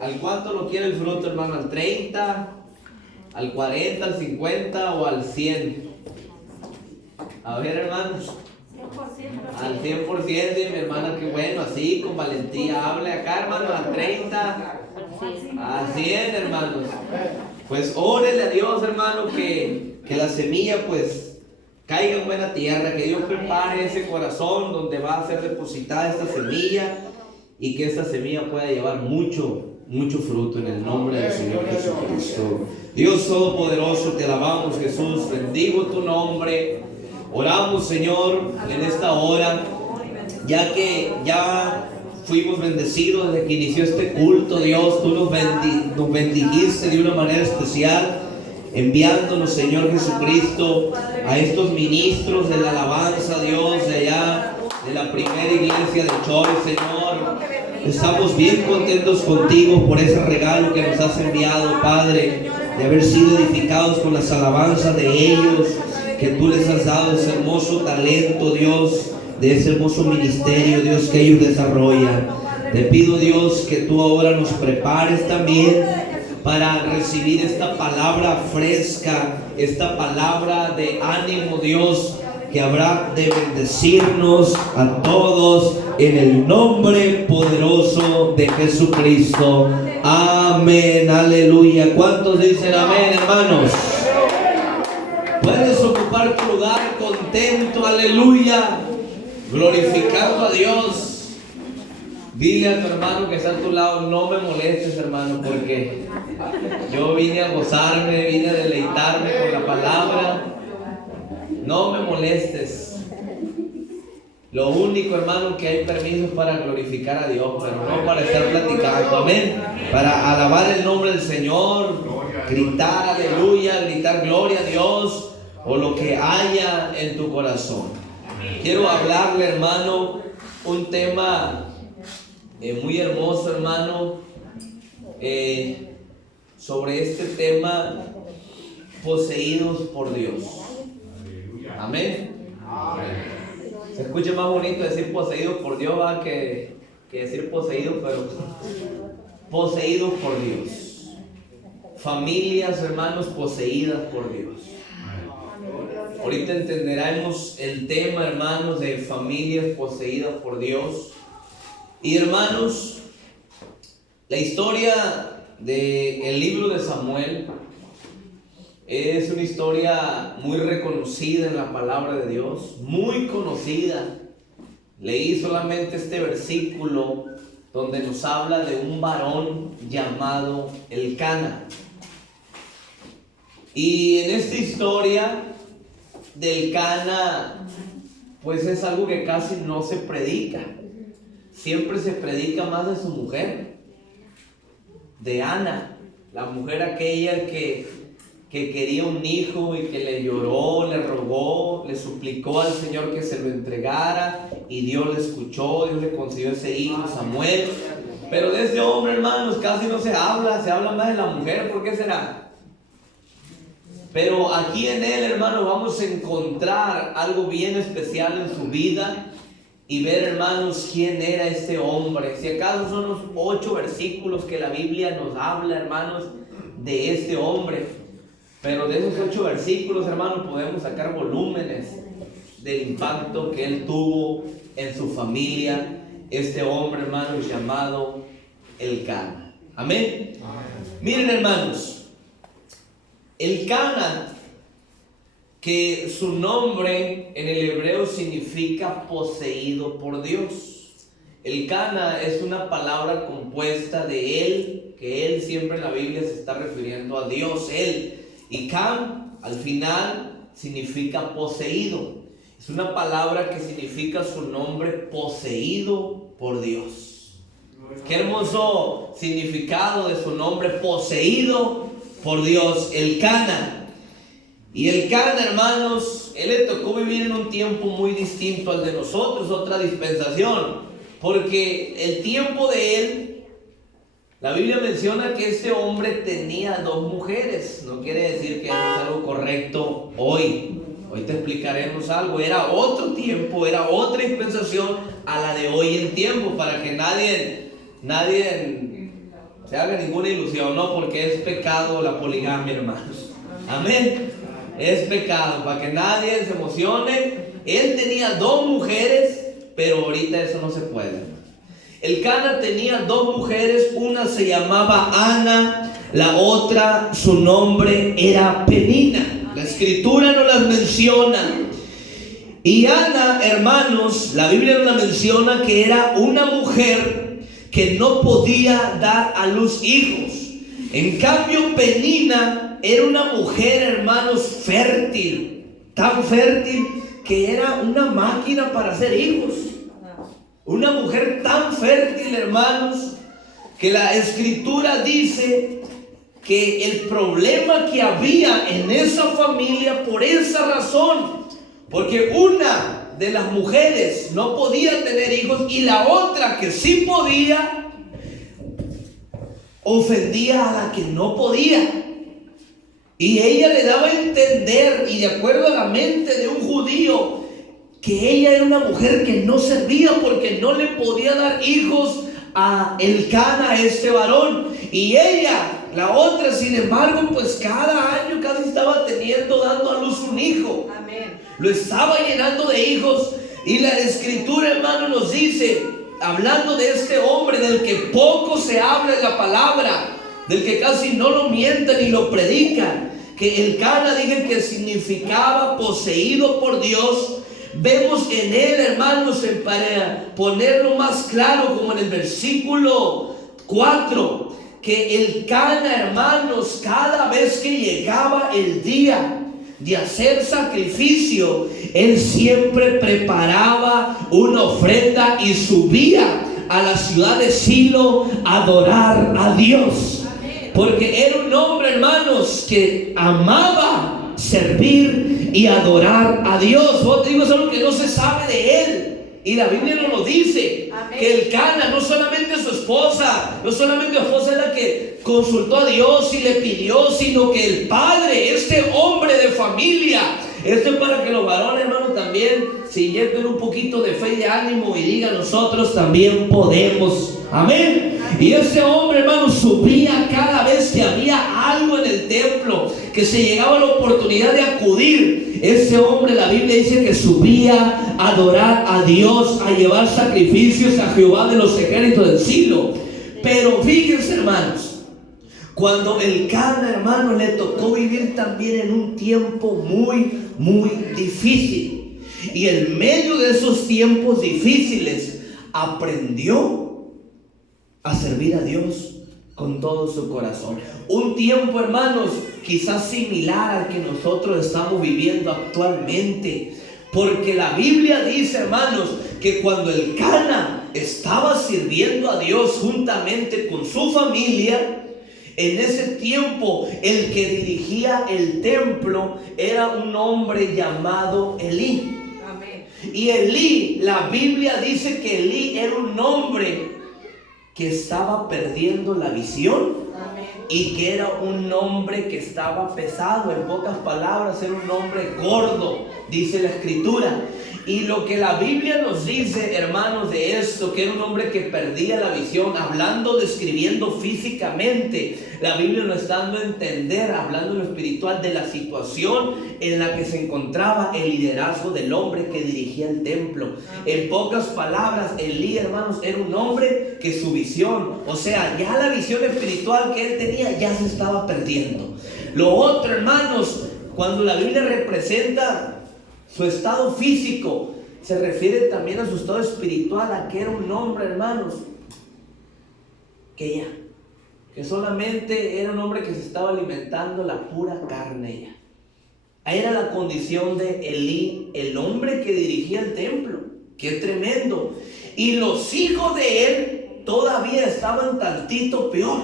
¿Al cuánto lo quiere el fruto, hermano? ¿Al 30? ¿Al 40? ¿Al 50 o al 100? A ver, hermanos. Al 100%, y mi hermana, qué bueno, así, con valentía, hable acá, hermano, al 30, al 100, hermanos. Pues órele a Dios, hermano, que la semilla, pues, caiga en buena tierra, que Dios prepare ese corazón donde va a ser depositada esta semilla y que esta semilla pueda llevar mucho fruto en el nombre del Señor Jesucristo. Dios Todopoderoso, te alabamos, Jesús, bendigo tu nombre. Oramos, Señor, en esta hora, ya que ya fuimos bendecidos desde que inició este culto. Dios, tú nos bendijiste de una manera especial, enviándonos, Señor Jesucristo, a estos ministros de la alabanza, Dios, de allá, de la primera iglesia de Choy, Señor. Estamos bien contentos contigo por ese regalo que nos has enviado, Padre, de haber sido edificados con las alabanzas de ellos, que tú les has dado ese hermoso talento, Dios, de ese hermoso ministerio, Dios, que ellos desarrollan. Te pido, Dios, que tú ahora nos prepares también para recibir esta palabra fresca, esta palabra de ánimo, Dios, que habrá de bendecirnos a todos en el nombre poderoso de Jesucristo. Amén, aleluya. ¿Cuántos dicen amén, hermanos? Puedes ocupar tu lugar contento, aleluya, glorificando a Dios. Dile a tu hermano que está a tu lado: no me molestes, hermano, porque yo vine a gozarme, vine a deleitarme con la palabra. No me molestes. Lo único, hermano, que hay permiso para glorificar a Dios, pero no para estar platicando, amén. Para alabar el nombre del Señor, gritar aleluya, gritar gloria a Dios, o lo que haya en tu corazón. Quiero hablarle, hermano, un tema muy hermoso, hermano, sobre este tema: poseídos por Dios. Amén. Se escucha más bonito decir poseídos por Dios, ¿va? que decir poseídos, pero poseídos por Dios. Familias, hermanos, poseídas por Dios. Ahorita entenderemos el tema, hermanos, de familias poseídas por Dios. Y, hermanos, la historia del libro de Samuel es una historia muy reconocida en la palabra de Dios, muy conocida. Leí solamente este versículo donde nos habla de un varón llamado Elcana. Y en esta historia del Elcana, pues es algo que casi no se predica. Siempre se predica más de su mujer, de Ana, la mujer aquella que quería un hijo y que le lloró, le rogó, le suplicó al Señor que se lo entregara, y Dios le escuchó, Dios le concedió ese hijo, Samuel. Pero de ese hombre, hermanos, casi no se habla más de la mujer. ¿Por qué será? Pero aquí en él, hermanos, vamos a encontrar algo bien especial en su vida y ver, hermanos, quién era este hombre. Si acaso son los 8 versículos que la Biblia nos habla, hermanos, de este hombre. Pero de esos 8 versículos, hermanos, podemos sacar volúmenes del impacto que él tuvo en su familia, este hombre, hermanos, llamado Elcana. Amén. Miren, hermanos, Elcana, que su nombre en el hebreo significa poseído por Dios. Elcana es una palabra compuesta de él, que él siempre en la Biblia se está refiriendo a Dios, él. Y Cam, al final, significa poseído. Es una palabra que significa su nombre, poseído por Dios. Qué hermoso significado de su nombre, poseído por Dios, Elcana. Y Elcana, hermanos, él le tocó vivir en un tiempo muy distinto al de nosotros, otra dispensación. Porque el tiempo de él, la Biblia menciona que este hombre tenía 2 mujeres. No quiere decir que eso es algo correcto hoy. Hoy te explicaremos algo. Era otro tiempo, era otra dispensación a la de hoy en tiempo, para que nadie se haga ninguna ilusión, no, porque es pecado la poligamia, hermanos. Amén. Es pecado, para que nadie se emocione. Él tenía 2 mujeres, pero ahorita eso no se puede. El Cana tenía 2 mujeres, una se llamaba Ana, la otra su nombre era Penina. La escritura no las menciona. Y Ana, hermanos, la Biblia no la menciona, que era una mujer que no podía dar a luz hijos. En cambio, Penina era una mujer, hermanos, fértil, tan fértil que era una máquina para hacer hijos. Una mujer tan fértil, hermanos, que la escritura dice que el problema que había en esa familia, por esa razón, porque una de las mujeres no podía tener hijos y la otra que sí podía, ofendía a la que no podía. Y ella le daba a entender, y de acuerdo a la mente de un judío, que ella era una mujer que no servía porque no le podía dar hijos a Elcana, a este varón. Y ella, la otra, sin embargo, pues cada año casi estaba dando a luz un hijo. Amén. Lo estaba llenando de hijos. Y la escritura, hermano, nos dice, hablando de este hombre del que poco se habla en la palabra, del que casi no lo mientan ni lo predican, que Elcana, dije que significaba poseído por Dios. Vemos en él, hermanos, para ponerlo más claro, como en el versículo 4, que Elcana, hermanos, cada vez que llegaba el día de hacer sacrificio, él siempre preparaba una ofrenda y subía a la ciudad de Silo a adorar a Dios. Porque era un hombre, hermanos, que amaba servir y adorar a Dios. Vos te digo, es algo que no se sabe de él. Y la Biblia nos lo dice. Amén. Que Elcana, no solamente su esposa es la que consultó a Dios y le pidió, sino que el padre, este hombre de familia, esto es para que los varones, hermanos, también se inyecten un poquito de fe y de ánimo y digan, nosotros también podemos. Amén. Y ese hombre, hermano, subía cada vez que había algo en el templo, que se llegaba la oportunidad de acudir. Ese hombre, la Biblia dice que subía a adorar a Dios, a llevar sacrificios a Jehová de los ejércitos del Silo. Pero fíjense, hermanos, cuando Elcana, hermano, le tocó vivir también en un tiempo muy, muy difícil. Y en medio de esos tiempos difíciles, aprendió a servir a Dios con todo su corazón. Un tiempo, hermanos, quizás similar al que nosotros estamos viviendo actualmente. Porque la Biblia dice, hermanos, que cuando Elcana estaba sirviendo a Dios juntamente con su familia, en ese tiempo el que dirigía el templo era un hombre llamado Elí. Amén. Y Elí, la Biblia dice que Elí era un hombre que estaba perdiendo la visión. Amén. Y que era un hombre que estaba pesado. En pocas palabras, era un hombre gordo, dice la escritura. Y lo que la Biblia nos dice, hermanos, de esto, que era un hombre que perdía la visión, hablando, describiendo físicamente, la Biblia nos está dando a entender, hablando en lo espiritual, de la situación en la que se encontraba el liderazgo del hombre que dirigía el templo. En pocas palabras, Elí, hermanos, era un hombre que su visión, o sea, ya la visión espiritual que él tenía, ya se estaba perdiendo. Lo otro, hermanos, cuando la Biblia representa su estado físico, se refiere también a su estado espiritual, a que era un hombre, hermanos, que solamente era un hombre que se estaba alimentando la pura carne ya. Era la condición de Elí, el hombre que dirigía el templo. ¡Qué tremendo! Y los hijos de él todavía estaban tantito peor.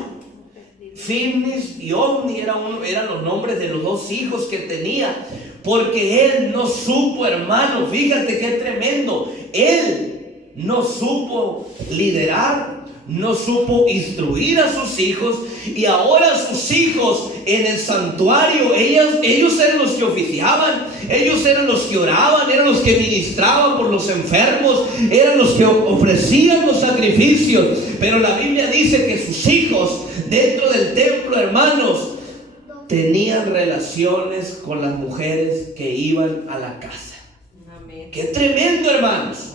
Fimnis y Omni eran los nombres de los 2 hijos que tenía. Porque él no supo, hermano, fíjate qué tremendo. Él no supo liderar, no supo instruir a sus hijos. Y ahora sus hijos en el santuario, ellos eran los que oficiaban, ellos eran los que oraban, eran los que ministraban por los enfermos, eran los que ofrecían los sacrificios. Pero la Biblia dice que sus hijos dentro del templo, hermanos, tenían relaciones con las mujeres que iban a la casa. Amén. Qué tremendo, hermanos.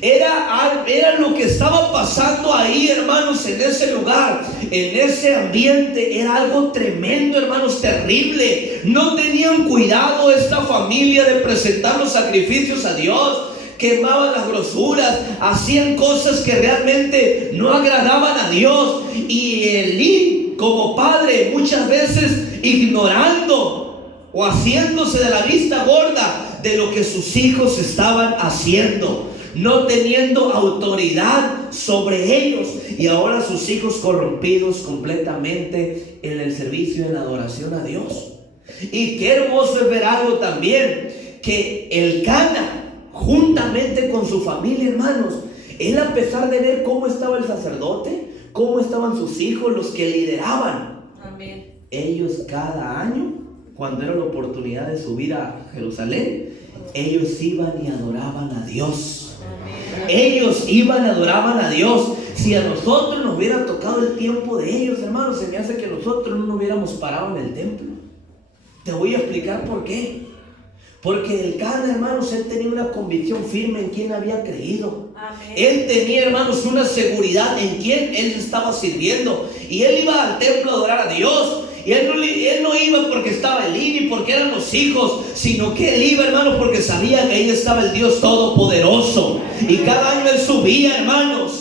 Era lo que estaba pasando ahí, hermanos, en ese lugar, en ese ambiente. Era algo tremendo, hermanos, terrible. No tenían cuidado esta familia de presentar los sacrificios a Dios. Quemaban las grosuras, hacían cosas que realmente no agradaban a Dios. Y Elí, como padre, muchas veces ignorando o haciéndose de la vista gorda de lo que sus hijos estaban haciendo, no teniendo autoridad sobre ellos, y ahora sus hijos corrompidos completamente en el servicio y en la adoración a Dios. Y qué hermoso es ver algo también, que Elcana, juntamente con su familia, hermanos, él, a pesar de ver cómo estaba el sacerdote, cómo estaban sus hijos, los que lideraban, amén, ellos cada año, cuando era la oportunidad de subir a Jerusalén, ellos iban y adoraban a Dios. Ellos iban y adoraban a Dios. Si a nosotros nos hubiera tocado el tiempo de ellos, hermanos, se me hace que nosotros no nos hubiéramos parado en el templo. Te voy a explicar por qué. Porque Elcana, hermanos, él tenía una convicción firme en quien había creído. Amén. Él tenía, hermanos, una seguridad en quien él estaba sirviendo. Y él iba al templo a adorar a Dios. Y él no iba porque estaba Elí ni porque eran los hijos, sino que él iba, hermanos, porque sabía que ahí estaba el Dios Todopoderoso. Y cada año él subía, hermanos.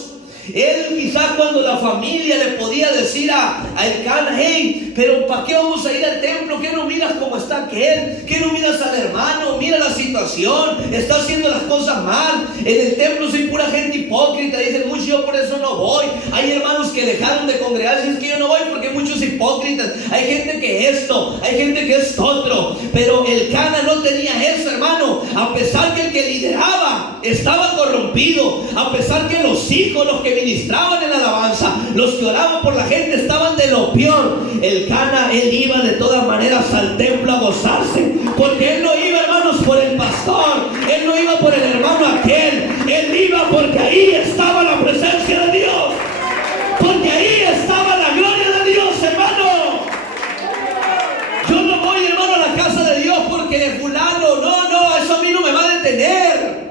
Él quizás cuando la familia le podía decir a Elcana: hey, pero ¿para qué vamos a ir al templo? ¿Qué no miras cómo está aquel? ¿Qué no miras al hermano? Mira la situación, está haciendo las cosas mal. En el templo soy pura gente hipócrita. Dicen muchos: yo por eso no voy. Hay hermanos que dejaron de congregarse. Es que yo no voy porque hay muchos hipócritas. Hay gente que esto, hay gente que es otro. Pero Elcana no tenía eso, hermano. A pesar que el que lideraba estaba corrompido, a pesar que los hijos, los que ministraban en la alabanza, los que oraban por la gente, estaban de lo peor, Elcana, él iba de todas maneras al templo a gozarse, porque él no iba, hermanos, por el pastor, él no iba por el hermano aquel, él iba porque ahí estaba la presencia de Dios, porque ahí estaba la gloria de Dios, hermano. Yo no voy, hermano, a la casa de Dios porque fulano, no, eso a mí no me va a detener.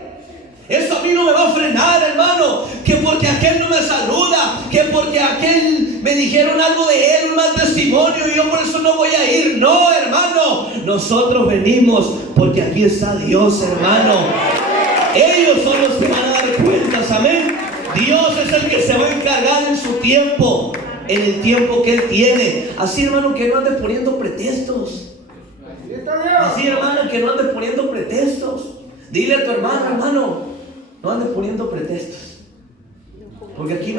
Eso a mí no me va a frenar, hermano. Que porque aquel no me saluda, que porque aquel me dijeron algo de él, un mal testimonio, y yo por eso no voy a ir. No, hermano, nosotros venimos porque aquí está Dios, hermano. Ellos son los que van a dar cuentas, amén. Dios es el que se va a encargar en su tiempo, en el tiempo que Él tiene. Así, hermano, que no andes poniendo pretextos. Así, hermano, que no andes poniendo pretextos. Dile a tu hermano: hermano, no andes poniendo pretextos. Porque aquí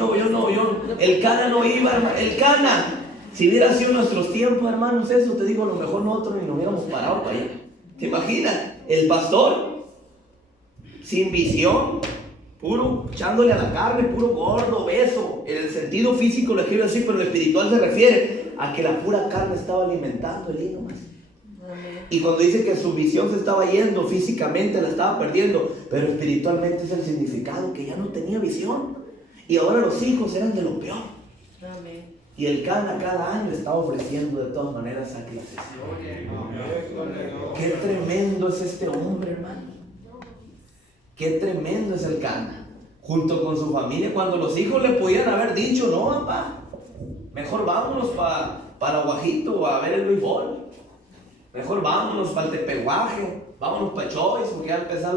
Elcana no iba, hermano. Elcana, si hubiera sido nuestros tiempos, hermanos, eso te digo, a lo mejor nosotros ni nos hubiéramos parado para allá. ¿Te imaginas? El pastor, sin visión, puro echándole a la carne, puro gordo, obeso. En el sentido físico lo escribe así, pero el espiritual se refiere a que la pura carne estaba alimentando el hígado más. Y cuando dice que su visión se estaba yendo, físicamente la estaba perdiendo, pero espiritualmente es el significado que ya no tenía visión. Y ahora los hijos eran de lo peor. Amén. Y Elcana cada año estaba ofreciendo de todas maneras sacrificios. Qué tremendo es este hombre, hermano. Qué tremendo es Elcana. Junto con su familia, cuando los hijos le podían haber dicho: no, papá, mejor vámonos para Guajito a ver el béisbol. Mejor vámonos para el Tepehuaje, vámonos para Choice, porque ya empezó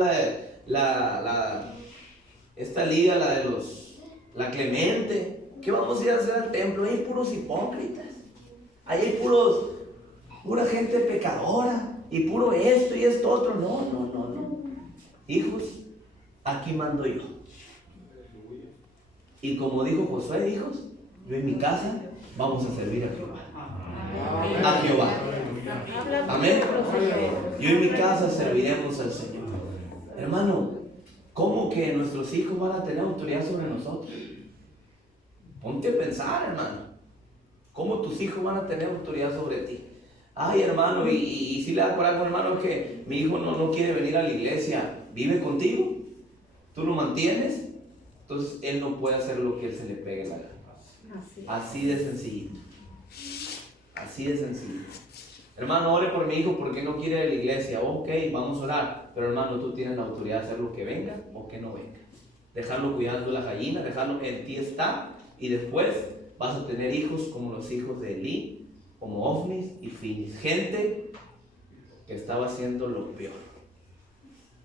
esta liga, la Clemente. ¿Qué vamos a ir a hacer al templo? Ahí hay puros hipócritas, ahí hay pura gente pecadora, y puro esto y esto otro. No. Hijos, aquí mando yo. Y como dijo Josué: hijos, yo en mi casa vamos a servir a Jehová. A Jehová. Amén. Yo en mi casa serviremos al Señor. Hermano, ¿cómo que nuestros hijos van a tener autoridad sobre nosotros? Ponte a pensar, hermano. ¿Cómo tus hijos van a tener autoridad sobre ti? Ay, hermano, y si le da coraje, hermano, que mi hijo no quiere venir a la iglesia. ¿Vive contigo? ¿Tú lo mantienes? Entonces él no puede hacer lo que él se le pegue la gana. Así de sencillo. Así de sencillo. Hermano, ore por mi hijo porque no quiere ir a la iglesia. Ok, vamos a orar. Pero hermano, tú tienes la autoridad de hacer lo que venga o que no venga. Dejarlo cuidando la gallina, dejarlo en ti está. Y después vas a tener hijos como los hijos de Elí, como Ofnis y Finis. Gente que estaba haciendo lo peor.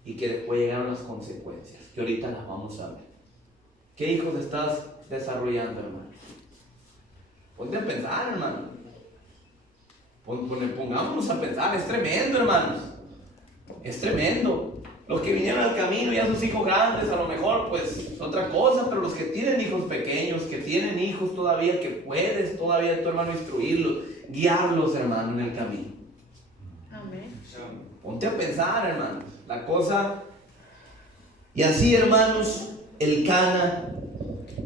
Y que después llegaron las consecuencias, que ahorita las vamos a ver. ¿Qué hijos estás desarrollando, hermano? Ponte a pensar, hermano. Pongámonos a pensar, es tremendo, hermanos. Es tremendo. Los que vinieron al camino, ya sus hijos grandes, a lo mejor, pues, otra cosa, pero los que tienen hijos pequeños, que tienen hijos todavía, que puedes todavía tu hermano instruirlos, guiarlos, hermano, en el camino. Amén. Ponte a pensar, hermano, la cosa. Y así, hermanos, el Cana,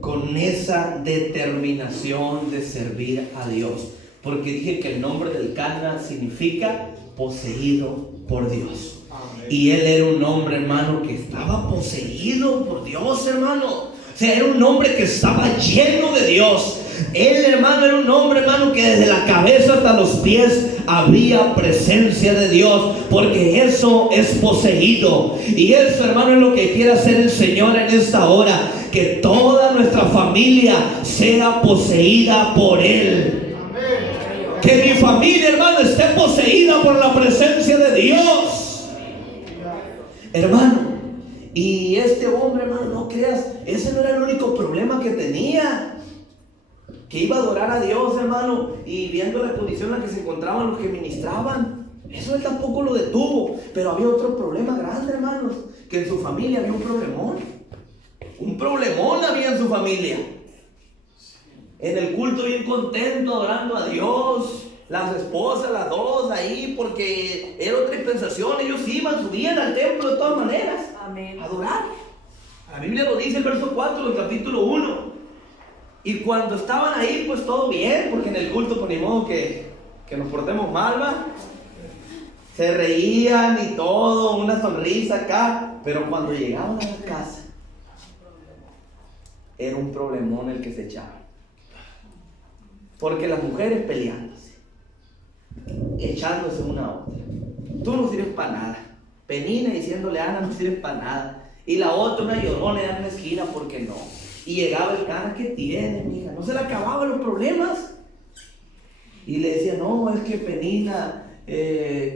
con esa determinación de servir a Dios, porque dije que el nombre del Cana significa poseído por Dios. Amén. Y él era un hombre, hermano, que estaba poseído por Dios, hermano. O sea, era un hombre que estaba lleno de Dios. Él, hermano, era un hombre, hermano, que desde la cabeza hasta los pies había presencia de Dios, porque eso es poseído. Y eso, hermano, es lo que quiere hacer el Señor en esta hora, que toda nuestra familia sea poseída por Él. Que mi familia, hermano, esté poseída por la presencia de Dios, hermano. Y este hombre, hermano, no creas, ese no era el único problema que tenía, que iba a adorar a Dios, hermano, y viendo la condición en la que se encontraban los que ministraban, eso él tampoco lo detuvo. Pero había otro problema grande, hermanos, que en su familia había un problemón había en su familia. En el culto bien contento, adorando a Dios, las esposas, las dos ahí, porque era otra dispensación, ellos subían al templo de todas maneras. Amén. A adorar. La Biblia lo dice, el verso 4 del capítulo 1. Y cuando estaban ahí, pues todo bien, porque en el culto, pues ni modo que nos portemos mal, ¿va? Se reían y todo, una sonrisa acá, pero cuando llegaban a la casa, era un problemón el que se echaban. Porque las mujeres peleándose, echándose una a otra. Tú no sirves para nada. Penina diciéndole a Ana, no sirves para nada. Y la otra, una llorona en la esquina, porque no. Y llegaba el Cana, ¿qué tiene, mija? No se le acababan los problemas. Y le decía, no, es que Penina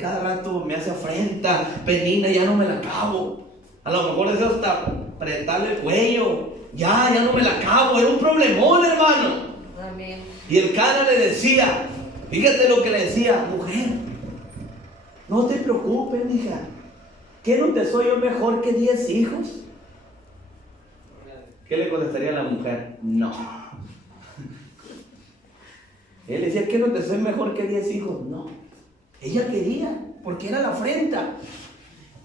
cada rato me hace afrenta. Penina ya no me la acabo. A lo mejor es hasta apretarle el cuello. Ya no me la acabo. Era un problemón, hermano. Amén. Y el Cana le decía, fíjate lo que le decía, mujer, no te preocupes, mija. ¿Qué no te soy yo mejor que 10 hijos? ¿Qué le contestaría a la mujer? No. Él decía, ¿qué no te soy mejor que 10 hijos? No. Ella quería, porque era la afrenta.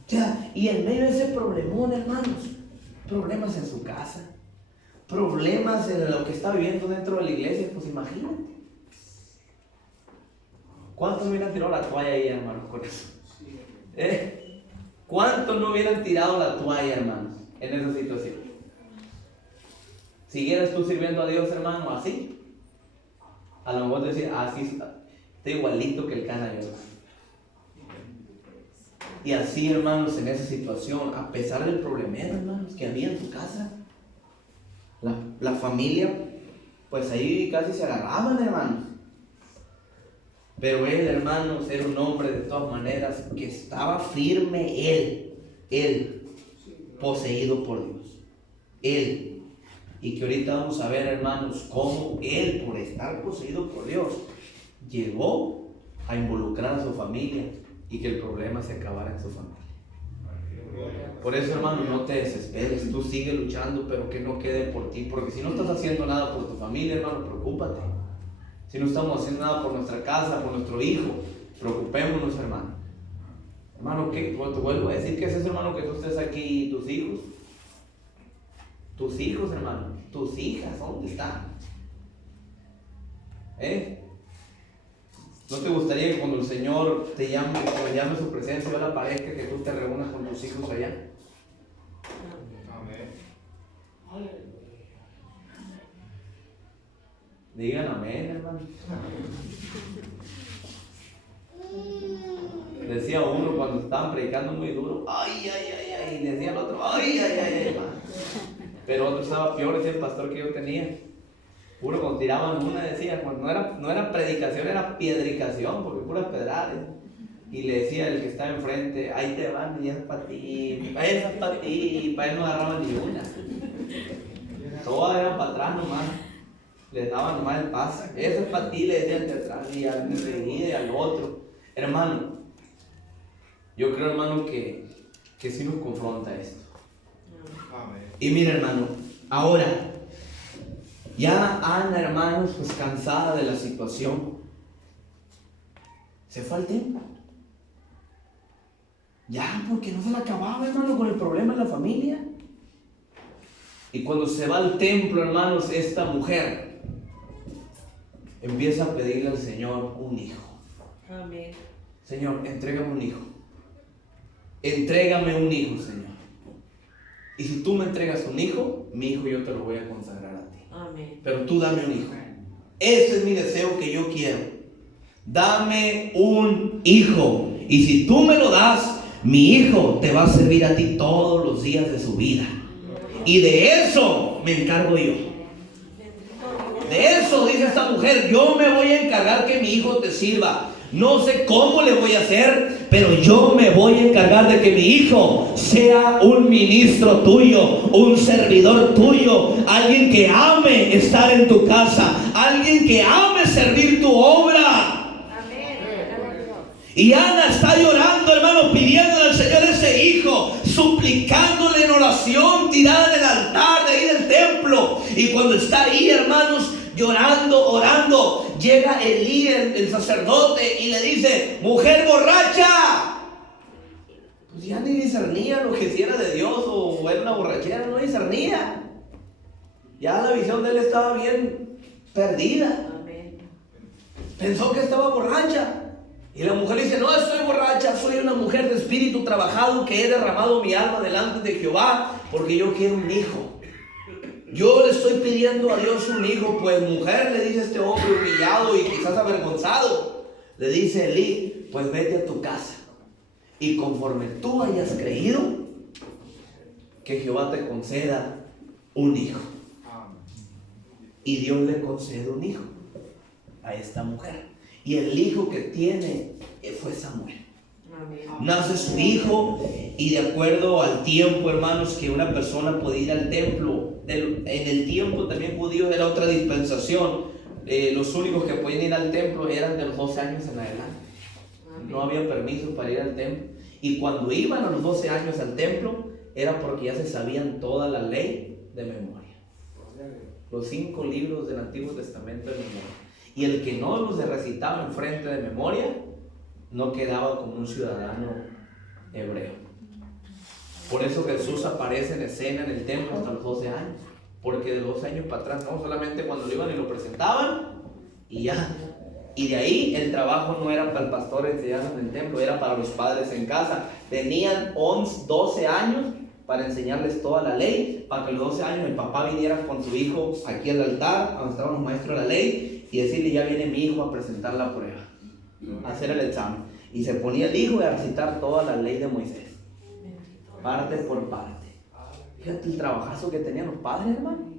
O sea, y en medio de ese problemón, hermanos, problemas en su casa, problemas en lo que está viviendo dentro de la iglesia, pues imagínate. ¿Cuántos hubieran tirado la toalla ahí, hermanos, con eso? ¿Cuántos no hubieran tirado la toalla, hermanos, en esa situación? ¿Siguieras tú sirviendo a Dios, hermano, así? A lo mejor decir, así está igualito que el Cana, hermano. Y así, hermanos, en esa situación, a pesar del problema, hermanos, que había en su casa, la familia, pues ahí casi se agarraban, hermanos. Pero él, hermanos, era un hombre de todas maneras que estaba firme, él, poseído por Dios. Él. Y que ahorita vamos a ver, hermanos, cómo él, por estar poseído por Dios, llegó a involucrar a su familia y que el problema se acabara en su familia. Por eso, hermano, no te desesperes, tú sigue luchando, pero que no quede por ti, porque si no estás haciendo nada por tu familia, hermano, preocúpate. Si no estamos haciendo nada por nuestra casa, por nuestro hijo, preocupémonos, hermano. Hermano, ¿qué? Te vuelvo a decir que es eso, hermano, que tú estés aquí y tus hijos. Tus hijos, hermano, tus hijas, ¿dónde están? ¿No te gustaría que cuando el Señor te llame, que te llame a su presencia, yo le aparezca, que tú te reúnas con tus hijos allá? Amén. Digan amén, hermano. Decía uno cuando estaban predicando muy duro, ay, ay, ay, ay, y decía el otro, ay, ay, ay, ay. Pero otro estaba peor, ese pastor que yo tenía. Uno cuando tiraban una decía, cuando no era predicación, era piedricación, porque puras pedradas. Y le decía el que estaba enfrente, ahí te van, y es para ti, esa es para ti, y para él no agarraban ni una. Todas eran para atrás nomás. Les daban nomás el paso. Esa es para ti, le decían de atrás, y al seguido y al otro. Hermano, yo creo, hermano, que sí nos confronta esto. Y mira, hermano, ahora, ya Ana, hermanos, pues cansada de la situación, se fue al templo. Ya, porque no se la acababa, hermano, con el problema en la familia. Y cuando se va al templo, hermanos, esta mujer empieza a pedirle al Señor un hijo. Amén. Señor, entrégame un hijo. Entrégame un hijo, Señor. Y si tú me entregas un hijo, mi hijo yo te lo voy a consagrar a ti. Amén. Pero tú dame un hijo. Ese es mi deseo que yo quiero. Dame un hijo. Y si tú me lo das, mi hijo te va a servir a ti todos los días de su vida. Y de eso me encargo yo. De eso, dice esta mujer, yo me voy a encargar que mi hijo te sirva. No sé cómo le voy a hacer, pero yo me voy a encargar de que mi hijo sea un ministro tuyo, un servidor tuyo, alguien que ame estar en tu casa, alguien que ame servir tu obra. Y Ana está llorando, hermano, pidiéndole al Señor ese hijo, suplicándole en oración, tirada en el altar de ahí del templo. Y cuando está ahí, hermanos, llorando, orando, llega Elí, el sacerdote, y le dice, mujer borracha. Pues ya ni discernía lo que si era de Dios o era una borrachera, no discernía. Ya la visión de él estaba bien perdida. Pensó que estaba borracha. Y la mujer dice, no estoy borracha, soy una mujer de espíritu trabajado que he derramado mi alma delante de Jehová porque yo quiero un hijo. Yo le estoy pidiendo a Dios un hijo. Pues mujer, le dice este hombre humillado y quizás avergonzado, le dice Elí, pues vete a tu casa y conforme tú hayas creído, que Jehová te conceda un hijo. Y Dios le concede un hijo a esta mujer. Y el hijo que tiene fue Samuel. Nace su hijo y de acuerdo al tiempo, hermanos, que una persona podía ir al templo, en el tiempo también judío era otra dispensación. Los únicos que podían ir al templo eran de los 12 años en adelante. No había permiso para ir al templo. Y cuando iban a los 12 años al templo, era porque ya se sabían toda la ley de memoria. Los 5 libros del Antiguo Testamento de memoria. Y el que no los recitaba enfrente de memoria, no quedaba como un ciudadano hebreo. Por eso Jesús aparece en escena en el templo hasta los 12 años. Porque de 12 años para atrás, no solamente cuando lo iban y lo presentaban, y ya. Y de ahí el trabajo no era para el pastor enseñando en el templo, era para los padres en casa. Tenían 12 años para enseñarles toda la ley, para que a los 12 años el papá viniera con su hijo aquí al altar, donde estaban los maestros de la ley, y decirle, ya viene mi hijo a presentar la prueba, a hacer el examen. Y se ponía el hijo a recitar toda la ley de Moisés, parte por parte. Fíjate el trabajazo que tenían los padres, hermano.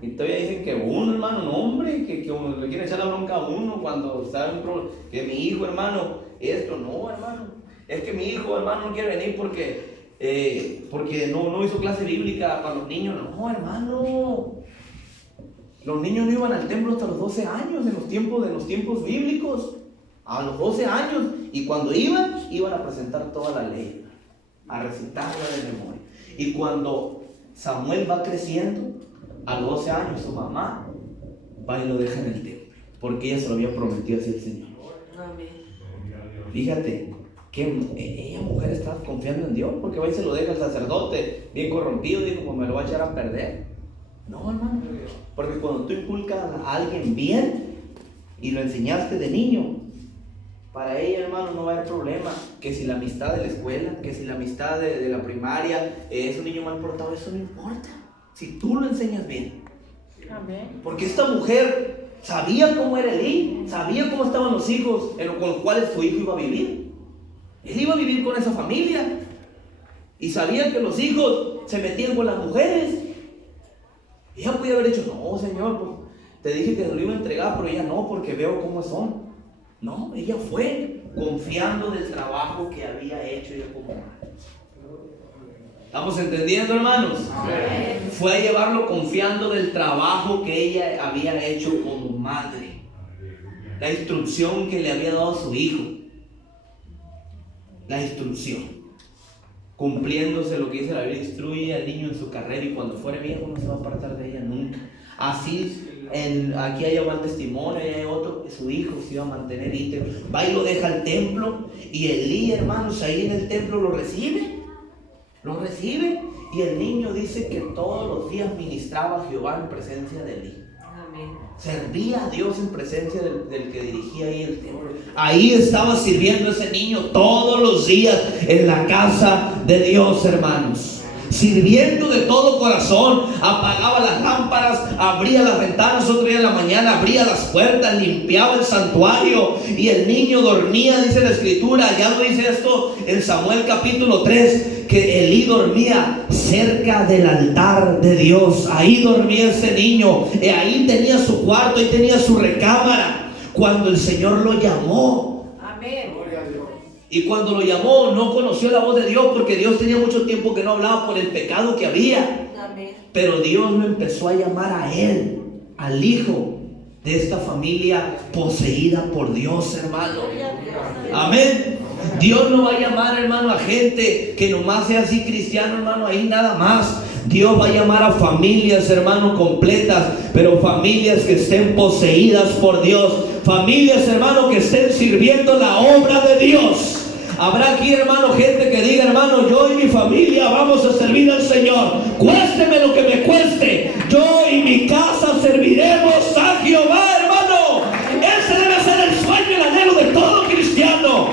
Y todavía dicen que uno, hermano, no, hombre, que uno le quiere echar la bronca a uno cuando está un problema, que mi hijo, hermano, esto, no, hermano. Es que mi hijo, hermano, no quiere venir porque no hizo clase bíblica para los niños. No, hermano. Los niños no iban al templo hasta los 12 años, en los tiempos bíblicos. A los 12 años. Y cuando iban a presentar toda la ley, a recitarla de memoria. Y cuando Samuel va creciendo, a los 12 años su mamá va y lo deja en el templo, porque ella se lo había prometido así el Señor. Fíjate que ella, mujer, estaba confiando en Dios, porque va y se lo deja al sacerdote, bien corrompido, dijo, pues me lo va a echar a perder. No, hermano, porque cuando tú inculcas a alguien bien y lo enseñaste de niño, para ella, hermano, no va a haber problema. Que si la amistad de la escuela, que si la amistad de la primaria, es un niño mal portado, eso no importa. Si tú lo enseñas bien. Amén. Porque esta mujer sabía cómo era Elí, sabía cómo estaban los hijos con los cuales su hijo iba a vivir. Él iba a vivir con esa familia y sabía que los hijos se metían con las mujeres. Ella podía haber dicho, no, Señor, pues, te dije que lo iba a entregar, pero ella no, porque veo cómo son. No, ella fue confiando del trabajo que había hecho ella como madre. ¿Estamos entendiendo, hermanos? Amén. Fue a llevarlo confiando del trabajo que ella había hecho como madre. La instrucción que le había dado a su hijo. La instrucción. Cumpliéndose lo que dice la Biblia, instruye al niño en su carrera y cuando fuere viejo no se va a apartar de ella nunca. Así, aquí hay un testimonio, y hay otro que su hijo se iba a mantener íntegro. Va y lo deja al templo y Elí, hermanos, ahí en el templo lo recibe y el niño dice que todos los días ministraba a Jehová en presencia de Elí. Servía a Dios en presencia del que dirigía ahí el templo. Ahí estaba sirviendo ese niño todos los días en la casa de Dios, hermanos. Sirviendo de todo corazón, apagaba las lámparas, abría las ventanas, otro día en la mañana abría las puertas, limpiaba el santuario y el niño dormía, dice la escritura. Ya lo dice esto en Samuel capítulo 3, que Elí dormía cerca del altar de Dios. Ahí dormía ese niño, ahí tenía su cuarto, ahí tenía su recámara. Cuando el Señor lo llamó, Amén. y cuando lo llamó no conoció la voz de Dios, porque Dios tenía mucho tiempo que no hablaba por el pecado que había. Amén. Pero Dios lo empezó a llamar a él, al hijo de esta familia poseída por Dios, hermano. Amén. Dios no va a llamar, hermano, a gente que nomás sea así cristiano, hermano, ahí nada más. Dios va a llamar a familias, hermano, completas, pero familias que estén poseídas por Dios. Familias, hermano, que estén sirviendo la obra de Dios. Habrá aquí, hermano, gente que diga, hermano, yo y mi familia vamos a servir al Señor. Cuésteme lo que me cueste. Yo y mi casa serviremos a Jehová, hermano. Ese debe ser el sueño y el anhelo de todo cristiano.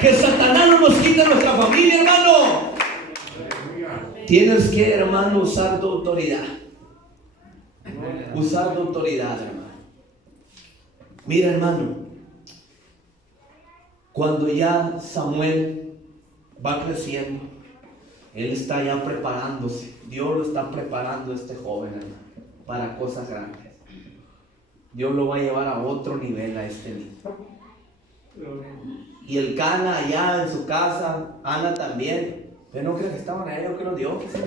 Que Satanás no nos quite nuestra familia, hermano. Tienes que, hermano, usar tu autoridad. Usar tu autoridad, hermano. Mira, hermano, cuando ya Samuel va creciendo, él está ya preparándose. Dios lo está preparando a este joven, hermano, para cosas grandes. Dios lo va a llevar a otro nivel a este niño. Y el Cana allá en su casa, Ana también. Pero no creo que estaban ahí, yo creo Dios que se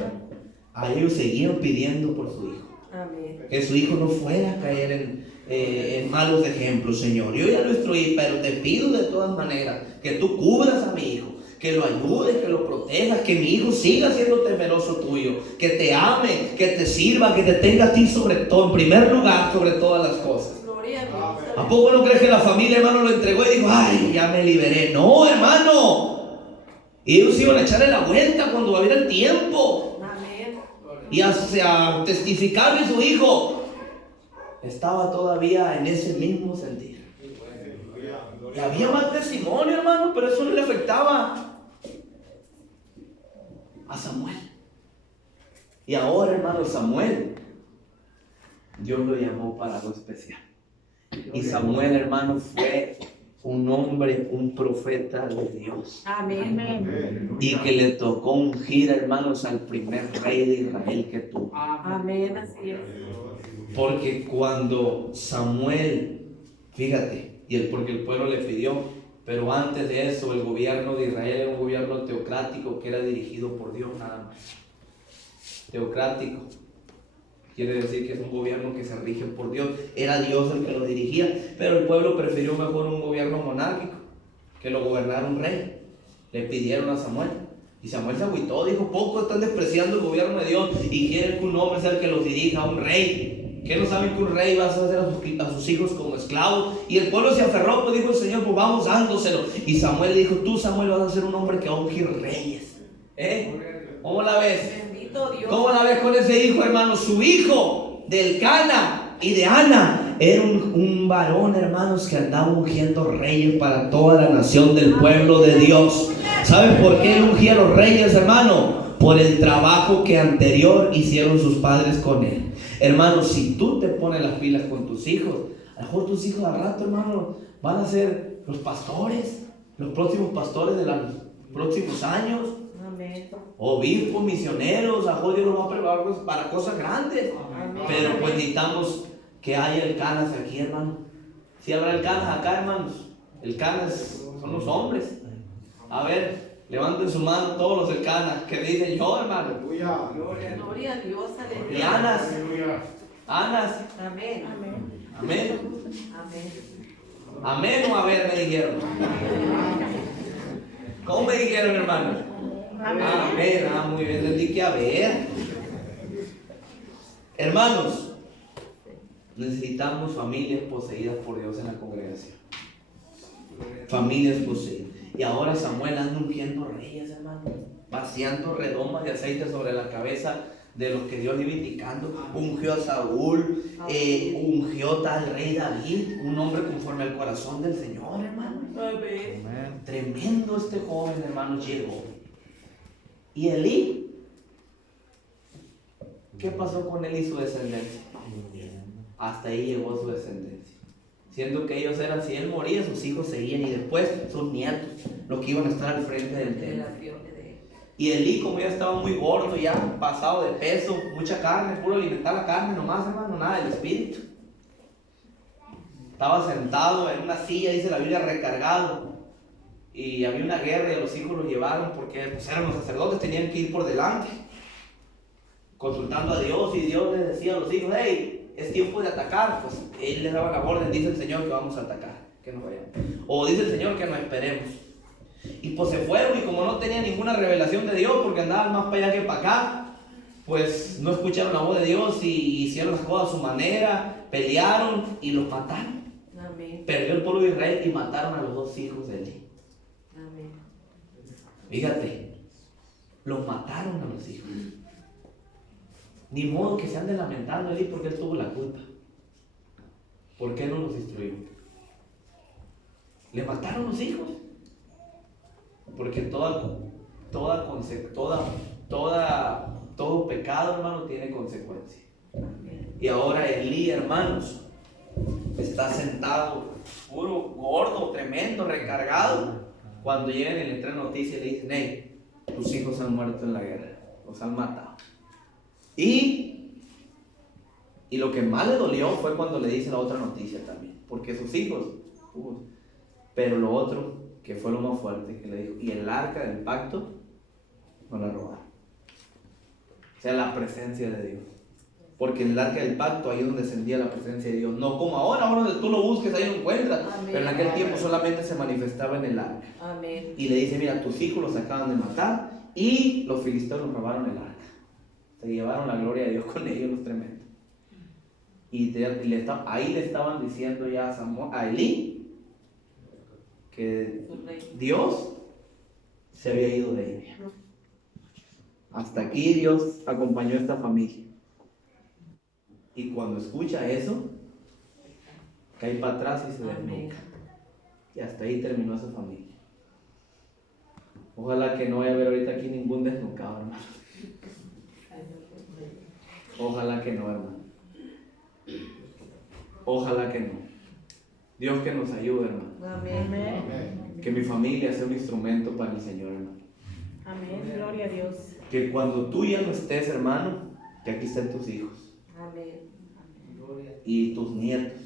a ellos seguían pidiendo por su hijo. Amén. Que su hijo no fuera a caer en malos ejemplos, Señor. Yo ya lo instruí, pero te pido de todas maneras que tú cubras a mi hijo, que lo ayudes, que lo protejas, que mi hijo siga siendo temeroso tuyo, que te ame, que te sirva, que te tenga a ti sobre todo, en primer lugar, sobre todas las cosas. Gloria a Dios. ¿A poco no crees que la familia, hermano, lo entregó y dijo, ay, ya me liberé? No, hermano. Y ellos iban a echarle la vuelta cuando va a haber el tiempo. Amén. Y a testificarle a su hijo. Estaba todavía en ese mismo sentir. Y había más testimonio, hermano, pero eso no le afectaba a Samuel. Y ahora, hermano, Samuel, Dios lo llamó para algo especial. Y Samuel, hermano, fue un hombre, un profeta de Dios. Amén. Y que le tocó ungir, hermanos, al primer rey de Israel que tuvo. Amén. Así es. Porque cuando Samuel, fíjate, porque el pueblo le pidió, pero antes de eso el gobierno de Israel era un gobierno teocrático que era dirigido por Dios nada más. Teocrático quiere decir que es un gobierno que se rige por Dios. Era Dios el que lo dirigía, pero el pueblo prefirió mejor un gobierno monárquico, que lo gobernara un rey. Le pidieron a Samuel. Y Samuel se agüitó, dijo, poco están despreciando el gobierno de Dios y quieren que un hombre sea el que los dirija, un rey. ¿Qué no saben que un rey va a hacer a sus hijos como esclavos? Y el pueblo se aferró, pues dijo el Señor, pues vamos dándoselo. Y Samuel dijo, tú, Samuel, vas a ser un hombre que va a ungir reyes. ¿Cómo la ves? Bendito Dios. ¿Cómo la ves con ese hijo, hermano? Su hijo, del Cana y de Ana, era un varón, hermanos, que andaba ungiendo reyes para toda la nación del pueblo de Dios. ¿Sabes por qué él ungía a los reyes, hermano? Por el trabajo que anterior hicieron sus padres con él. Hermano, si tú te pones las pilas con tus hijos, a lo mejor tus hijos al rato, hermano, van a ser los pastores, los próximos pastores de los próximos años. Amén. Obispos, misioneros, a lo mejor Dios los va a preparar pues, para cosas grandes. Amén. Pero pues necesitamos que haya el Canas aquí, hermano. Si habrá el Canas acá, hermanos. El Canas son los hombres. A ver, levanten su mano todos los del Canas que dicen yo, hermano. Gloria a Dios. Y Aleluya. Anas. Anas. Amén. Amén. Amén. Amén o a ver, me dijeron. ¿Cómo me dijeron, hermano? Amén. Ah, muy bien, entendí que a ver. Hermanos, necesitamos familias poseídas por Dios en la congregación. Familias poseídas. Y ahora Samuel anda ungiendo reyes, hermano. Vaciando redomas de aceite sobre la cabeza de los que Dios le iba indicando. Ungió a Saúl, ungió tal rey David, un hombre conforme al corazón del Señor, hermano. Amén. Tremendo este joven, hermano, llegó. ¿Y Elí? ¿Qué pasó con él y su descendencia? Hasta ahí llegó su descendencia. Siendo que ellos eran, si él moría, sus hijos seguían y después sus nietos, los que iban a estar al frente del templo. Y Elí, como ya estaba muy gordo, ya pasado de peso, mucha carne, puro alimentar la carne nomás, hermano, nada del espíritu. Estaba sentado en una silla, dice la Biblia, recargado. Y había una guerra y los hijos lo llevaron porque pues, eran los sacerdotes, tenían que ir por delante, consultando a Dios, y Dios les decía a los hijos, hey, es tiempo de atacar. Pues él les daba la orden, dice el Señor que vamos a atacar, que nos vayamos. O dice el Señor que nos esperemos. Y pues se fueron, y como no tenían ninguna revelación de Dios, porque andaban más para allá que para acá, pues no escucharon la voz de Dios y hicieron las cosas a su manera, pelearon y los mataron. Amén. Perdió el pueblo de Israel y mataron a los dos hijos de Elí. Amén. Fíjate, los mataron a los hijos. Ni modo que se anden lamentando Elí porque él tuvo la culpa. ¿Por qué no los destruyó? Le mataron los hijos. Porque todo pecado, hermano, tiene consecuencia. Y ahora Elí, hermanos, está sentado, puro, gordo, tremendo, recargado. Cuando llegan y le traen noticias, le dicen, hey, tus hijos han muerto en la guerra, los han matado. Y lo que más le dolió fue cuando le dicen la otra noticia también, porque sus hijos, pero lo otro, que fue lo más fuerte, que le dijo, y el arca del pacto no la robaron. O sea, la presencia de Dios. Porque en el arca del pacto, ahí es donde descendía la presencia de Dios. No como ahora donde tú lo busques, ahí lo encuentras. Amén. Pero en aquel tiempo solamente se manifestaba en el arca. Amén. Y le dice, mira, tus hijos los acaban de matar y los filisteos nos robaron el arca. Se llevaron la gloria de Dios con ellos, los tremendos. Y ahí le estaban diciendo ya a Elí que Dios se había ido de ella. Hasta aquí Dios acompañó a esta familia. Y cuando escucha eso, cae para atrás y se desnuca. Y hasta ahí terminó esa familia. Ojalá que no vaya a haber ahorita aquí ningún desnucado, hermano. Ojalá que no, hermano. Ojalá que no. Dios que nos ayude, hermano. Amén. Que mi familia sea un instrumento para el Señor, hermano. Amén. Gloria a Dios. Que cuando tú ya no estés, hermano, que aquí estén tus hijos. Amén. Y tus nietos,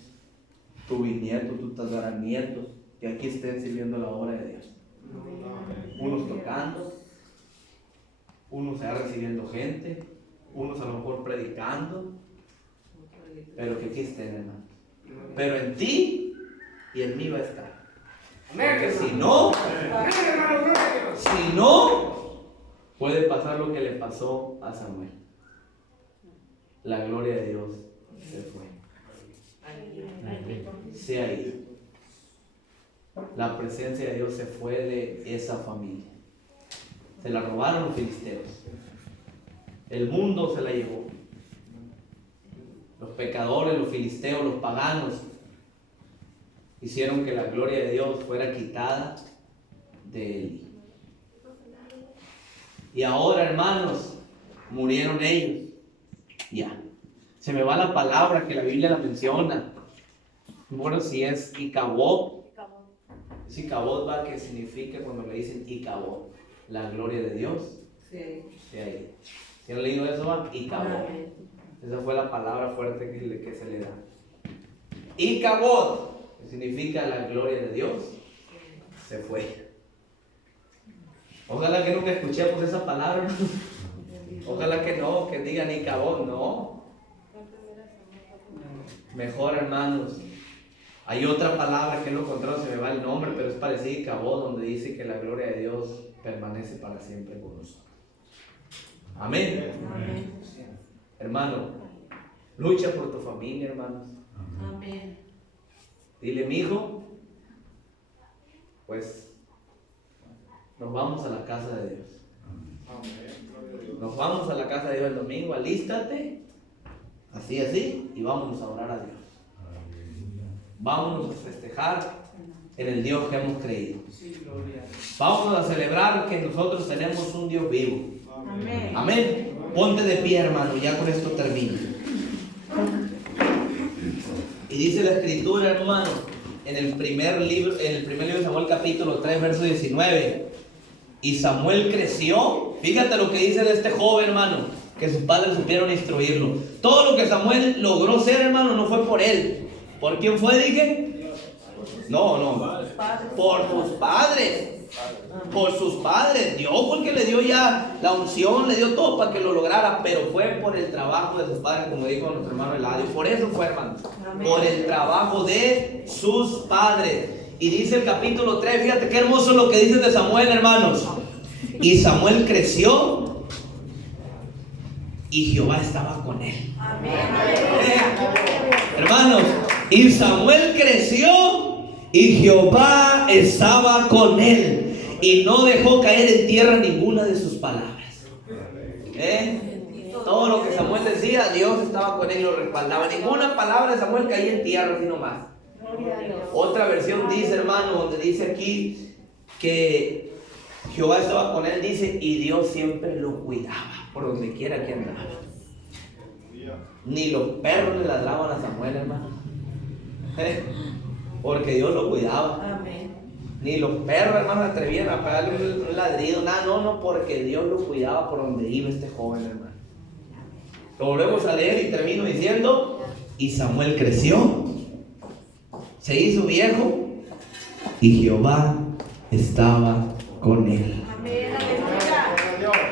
tu bisnieto, tus tataranietos, que aquí estén sirviendo la obra de Dios. Unos tocando, unos allá recibiendo gente, unos a lo mejor predicando, pero que aquí estén, hermano. Pero en ti y en mí va a estar. Porque si no, puede pasar lo que le pasó a Samuel. La gloria de Dios se fue. Se ha ido. La presencia de Dios se fue de esa familia. Se la robaron los filisteos. El mundo se la llevó. Los pecadores, los filisteos, los paganos hicieron que la gloria de Dios fuera quitada de él. Y ahora, hermanos, murieron ellos. Ya. Se me va la palabra que la Biblia la menciona. Bueno, si es Icabod. Es Icabod, va, que significa cuando le dicen Icabod, la gloria de Dios. Sí. Sí, ahí. ¿Sí han leído eso, va? Icabod. Esa fue la palabra fuerte que se le da. Icabod, que significa la gloria de Dios, se fue. Ojalá que nunca escuchemos esa palabra. Ojalá que no, que digan Icabod, no. Mejor, hermanos. Hay otra palabra que no encontrado, se me va el nombre, pero es parecida a Icabod, donde dice que la gloria de Dios permanece para siempre con nosotros. Amén. Amén. Hermano, lucha por tu familia, hermanos. Amén. Dile, mi hijo, pues nos vamos a la casa de Dios. Nos vamos a la casa de Dios el domingo, alístate, así, y vámonos a orar a Dios. Vámonos a festejar en el Dios que hemos creído. Vámonos a celebrar que nosotros tenemos un Dios vivo. Amén. Amén. Ponte de pie, hermano, ya con esto termino. Y dice la escritura, hermano, en el primer libro de Samuel, capítulo 3, verso 19. Y Samuel creció. Fíjate lo que dice de este joven, hermano, que sus padres supieron instruirlo. Todo lo que Samuel logró ser, hermano, no fue por él. ¿Por quién fue, dije? No. Por sus padres. Por sus padres. Dios, porque le dio ya la unción, le dio todo para que lo lograra, pero fue por el trabajo de sus padres, como dijo nuestro hermano Eladio. Por eso fue, hermano. Por el trabajo de sus padres. Y dice el capítulo 3, fíjate qué hermoso lo que dice de Samuel, hermanos. Y Samuel creció y Jehová estaba con él. Hermanos, y Samuel creció y Jehová estaba con él y no dejó caer en tierra ninguna de sus palabras. Todo lo que Samuel decía, Dios estaba con él y lo respaldaba. Ninguna palabra de Samuel caía en tierra, sino más. Otra versión dice, hermano, donde dice aquí que Jehová estaba con él, dice, y Dios siempre lo cuidaba por donde quiera que andaba. Ni los perros le ladraban a Samuel, hermano. Porque Dios lo cuidaba. Ni los perros, hermano, se atrevían a pegarle un ladrido, nada, no, porque Dios lo cuidaba por donde iba este joven, hermano. Lo volvemos a leer y termino diciendo, y Samuel creció, se hizo viejo y Jehová estaba con él.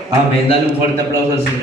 Amén. Dale un fuerte aplauso al Señor.